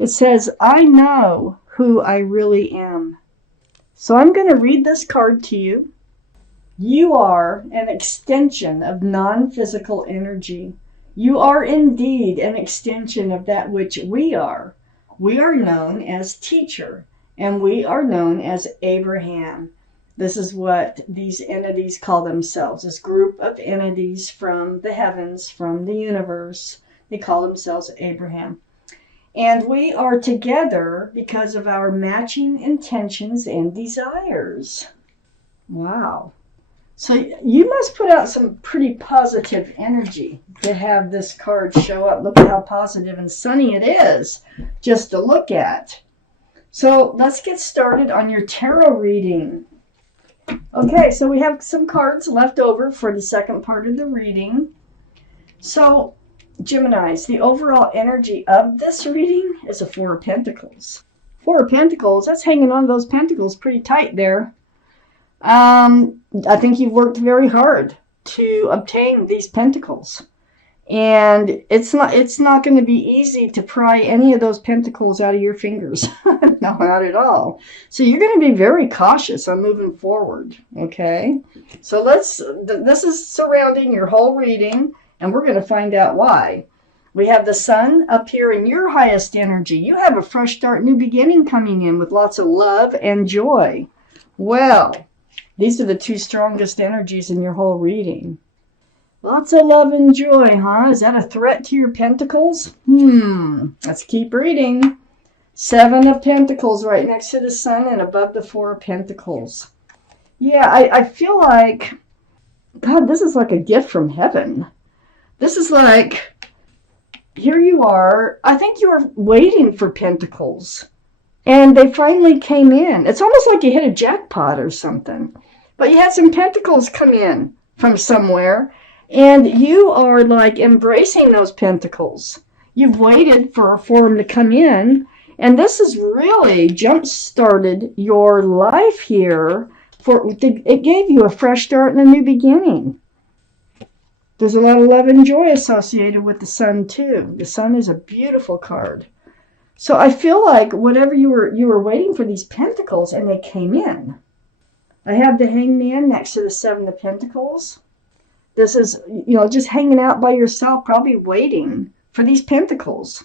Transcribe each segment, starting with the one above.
It says, I know who I really am. So I'm going to read this card to you. You are an extension of non-physical energy. You are indeed an extension of that which we are. We are known as teacher, and we are known as Abraham. This is what these entities call themselves, this group of entities from the heavens, from the universe. They call themselves Abraham. And we are together because of our matching intentions and desires. Wow. So you must put out some pretty positive energy to have this card show up. Look at how positive and sunny it is just to look at. So let's get started on your tarot reading. Okay, so we have some cards left over for the second part of the reading. So, Geminis, the overall energy of this reading is a Four of Pentacles. Four of Pentacles, that's hanging on those pentacles pretty tight there. I think you've worked very hard to obtain these pentacles. And it's not going to be easy to pry any of those pentacles out of your fingers. No, not at all. So you're going to be very cautious on moving forward, okay? So this is surrounding your whole reading, and we're going to find out why. We have the sun up here in your highest energy. You have a fresh start, new beginning coming in with lots of love and joy. Well, these are the two strongest energies in your whole reading. Lots of love and joy, huh? Is that a threat to your pentacles? Let's keep reading. Seven of Pentacles right next to the sun and above the Four of Pentacles. Yeah, I feel like, God, this is like a gift from heaven. This is like, here you are. I think you were waiting for Pentacles. And they finally came in. It's almost like you hit a jackpot or something. But you had some Pentacles come in from somewhere. And you are like embracing those pentacles. You've waited for them to come in. And this has really jump-started your life here. It gave you a fresh start and a new beginning. There's a lot of love and joy associated with the sun too. The sun is a beautiful card. So I feel like whatever you were waiting for these pentacles and they came in. I have the Hangman next to the Seven of Pentacles. This is, just hanging out by yourself, probably waiting for these pentacles.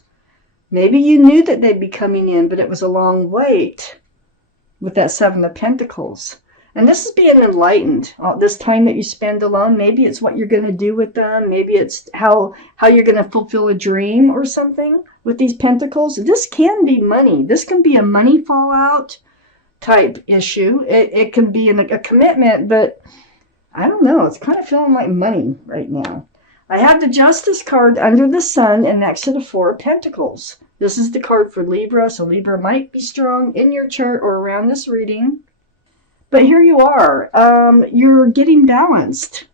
Maybe you knew that they'd be coming in, but it was a long wait with that Seven of Pentacles. And this is being enlightened. This time that you spend alone, maybe it's what you're going to do with them. Maybe it's how you're going to fulfill a dream or something with these pentacles. This can be money. This can be a money fallout type issue. It can be a commitment, but I don't know. It's kind of feeling like money right now. I have the Justice card under the sun and next to the Four of Pentacles. This is the card for Libra, so Libra might be strong in your chart or around this reading. But here you are. You're getting balanced.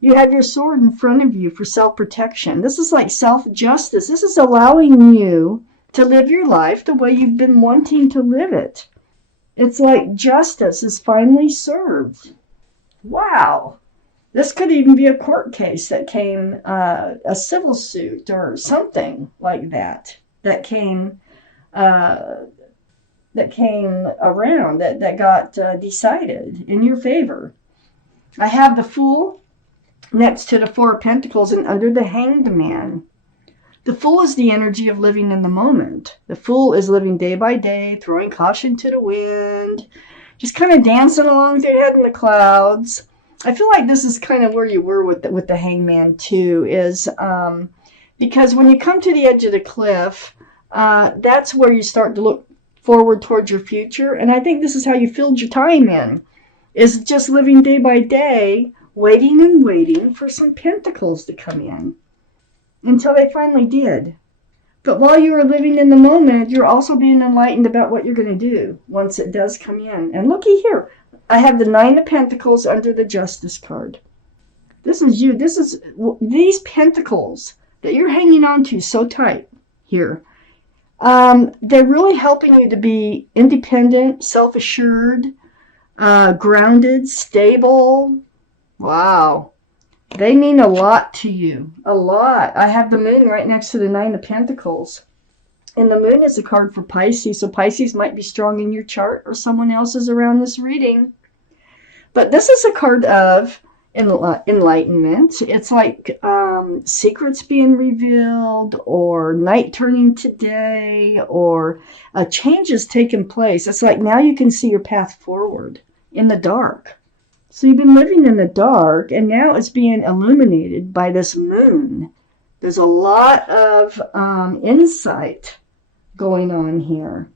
You have your sword in front of you for self-protection. This is like self-justice. This is allowing you to live your life the way you've been wanting to live it. It's like justice is finally served. Wow. This could even be a court case that came, a civil suit or something like that came around, that got decided in your favor. I have the Fool next to the Four of Pentacles and under the Hanged Man. The Fool is the energy of living in the moment. The Fool is living day by day, throwing caution to the wind, just kind of dancing along with your head in the clouds. I feel like this is kind of where you were with the Hangman too, is because when you come to the edge of the cliff, that's where you start to look forward towards your future. And I think this is how you filled your time in, is just living day by day, waiting and waiting for some pentacles to come in until they finally did. But while you are living in the moment, you're also being enlightened about what you're going to do once it does come in. And looky here, I have the Nine of Pentacles under the Justice card. This is you. This is these pentacles that you're hanging on to so tight here. They're really helping you to be independent, self-assured, grounded, stable. Wow. They mean a lot to you. A lot. I have the Moon right next to the Nine of Pentacles. And the moon is a card for Pisces, so Pisces might be strong in your chart or someone else's around this reading. But this is a card of enlightenment. It's like secrets being revealed, or night turning to day, or a change has taken place. It's like now you can see your path forward in the dark. So you've been living in the dark, and now it's being illuminated by this moon. There's a lot of insight going on here.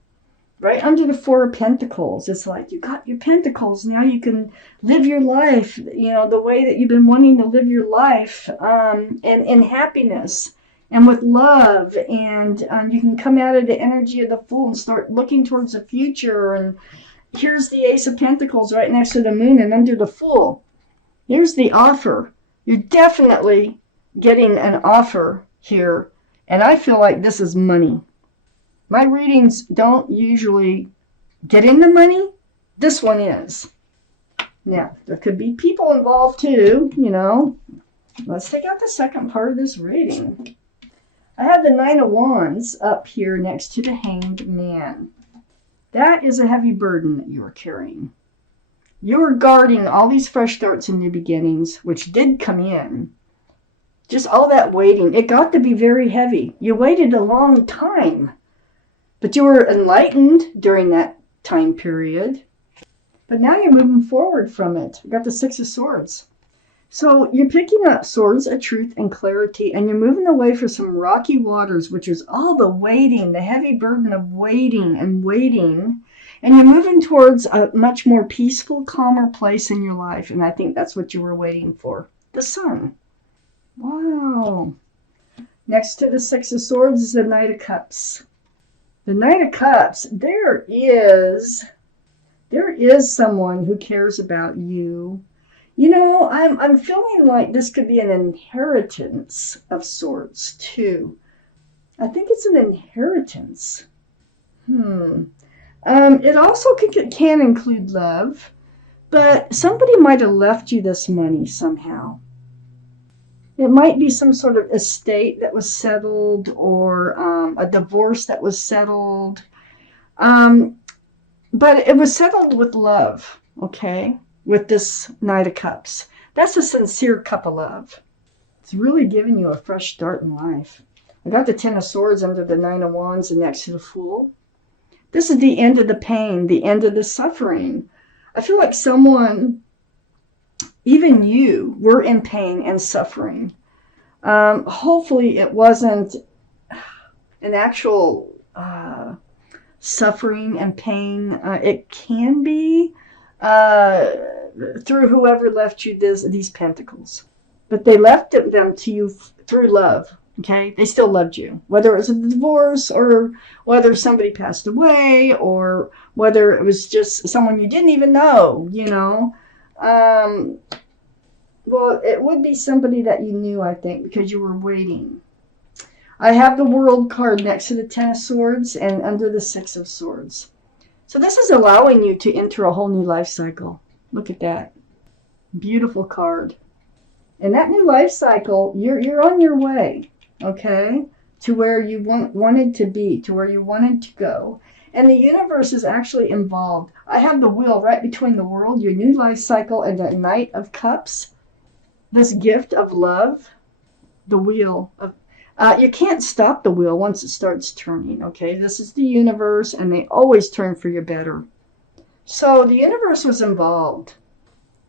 Right under the Four of Pentacles, it's like you got your pentacles. Now you can live your life, the way that you've been wanting to live your life, and in happiness and with love. And you can come out of the energy of the Fool and start looking towards the future. And here's the Ace of Pentacles right next to the moon, and under the Fool, here's the offer. You're definitely getting an offer here. And I feel like this is money. My readings don't usually get into money. This one is. Now, there could be people involved too, Let's take out the second part of this reading. I have the Nine of Wands up here next to the Hanged Man. That is a heavy burden that you are carrying. You're guarding all these fresh starts and new beginnings, which did come in. Just all that waiting. It got to be very heavy. You waited a long time. But you were enlightened during that time period. But now you're moving forward from it. You got the Six of Swords. So you're picking up swords of truth and clarity, and you're moving away from some rocky waters, which is all the waiting, the heavy burden of waiting and waiting. And you're moving towards a much more peaceful, calmer place in your life. And I think that's what you were waiting for. The Sun. Wow. Next to the Six of Swords is the Knight of Cups. The Knight of Cups, there is someone who cares about you. I'm feeling like this could be an inheritance of sorts, too. I think it's an inheritance. It also can include love, but somebody might have left you this money somehow. It might be some sort of estate that was settled, or a divorce that was settled. But it was settled with love, okay? With this Knight of Cups. That's a sincere cup of love. It's really giving you a fresh start in life. I got the Ten of Swords under the Nine of Wands and next to the Fool. This is the end of the pain, the end of the suffering. I feel like someone, even you, were in pain and suffering. Hopefully it wasn't an actual suffering and pain. It can be through whoever left you these pentacles. But they left them to you through love. Okay? They still loved you. Whether it was a divorce, or whether somebody passed away, or whether it was just someone you didn't even know, Well, it would be somebody that you knew, I think, because you were waiting. I have the World card next to the Ten of Swords and under the Six of Swords. So this is allowing you to enter a whole new life cycle. Look at that. Beautiful card. And that new life cycle, you're on your way, okay, to where you wanted to be, to where you wanted to go. And the universe is actually involved. I have the Wheel right between the World, your new life cycle, and the Knight of Cups. This gift of love, the Wheel of... you can't stop the wheel once it starts turning, okay? This is the universe, and they always turn for your better. So the universe was involved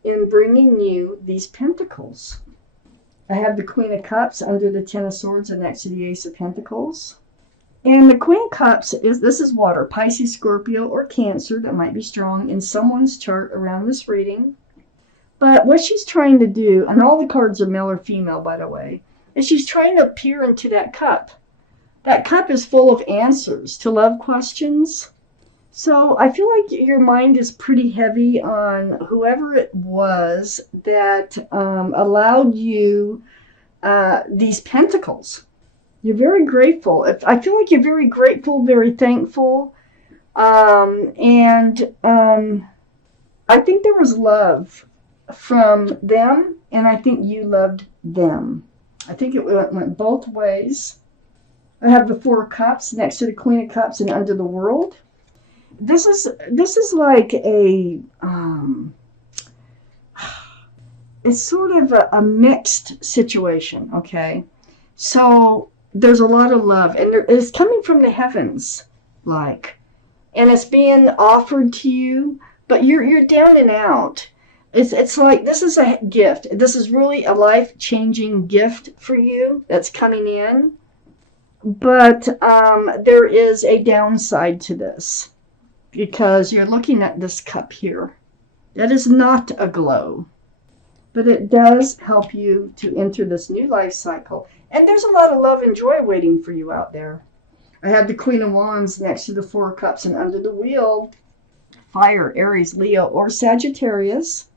in bringing you these pentacles. I have the Queen of Cups under the Ten of Swords and next to the Ace of Pentacles. And the Queen of Cups, this is water, Pisces, Scorpio, or Cancer that might be strong in someone's chart around this reading. But what she's trying to do, and all the cards are male or female, by the way, is she's trying to peer into that cup. That cup is full of answers to love questions. So I feel like your mind is pretty heavy on whoever it was that allowed you these pentacles. You're very grateful. I feel like you're very grateful, very thankful. And I think there was love from them, and I think you loved them. I think it went both ways. I have the Four of Cups next to the Queen of Cups and under the World. This is like a it's sort of a mixed situation, okay? So there's a lot of love, and it's coming from the heavens, like, and it's being offered to you, but you're down and out. It's like this is a gift. This is really a life-changing gift for you that's coming in, but there is a downside to this because you're looking at this cup here. That is not a glow. But it does help you to enter this new life cycle. And there's a lot of love and joy waiting for you out there. I had the Queen of Wands next to the Four of Cups, and under the wheel, fire, Aries, Leo, or Sagittarius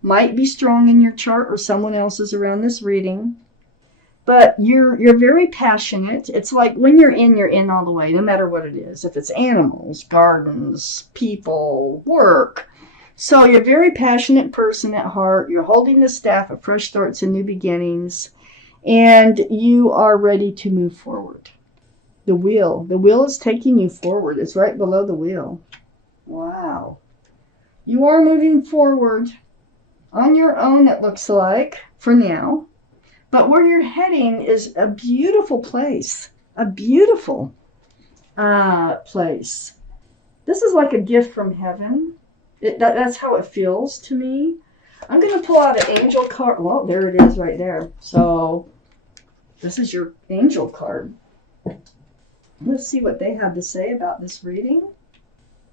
might be strong in your chart, or someone else's around this reading. But you're very passionate. It's like when you're in all the way, no matter what it is. If it's animals, gardens, people, work. So you're a very passionate person at heart. You're holding the staff of fresh starts and new beginnings. And you are ready to move forward. The wheel is taking you forward. It's right below the wheel. Wow. You are moving forward on your own, it looks like, for now. But where you're heading is a beautiful place. A beautiful place. This is like a gift from heaven. That's how it feels to me. I'm going to pull out an angel card. Well, there it is right there. So this is your angel card. Let's see what they have to say about this reading.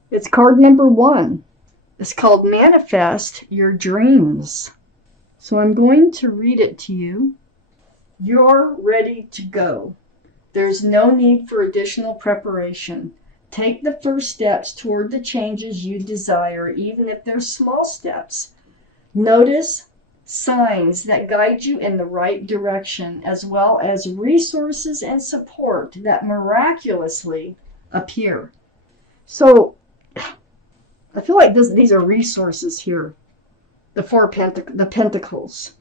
It's card number 1. It's called Manifest Your Dreams. So I'm going to read it to you. You're ready to go. There's no need for additional preparation. Take the first steps toward the changes you desire, even if they're small steps. Notice signs that guide you in the right direction, as well as resources and support that miraculously appear. So, I feel like these are resources here. The Pentacles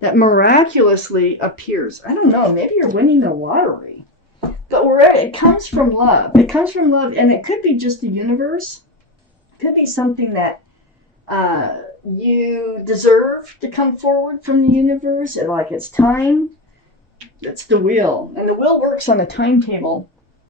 that miraculously appears. I don't know, maybe you're winning the lottery. But it comes from love. It comes from love, and it could be just the universe. It could be something that you deserve to come forward from the universe. Like it's time. That's the wheel. And the wheel works on a timetable.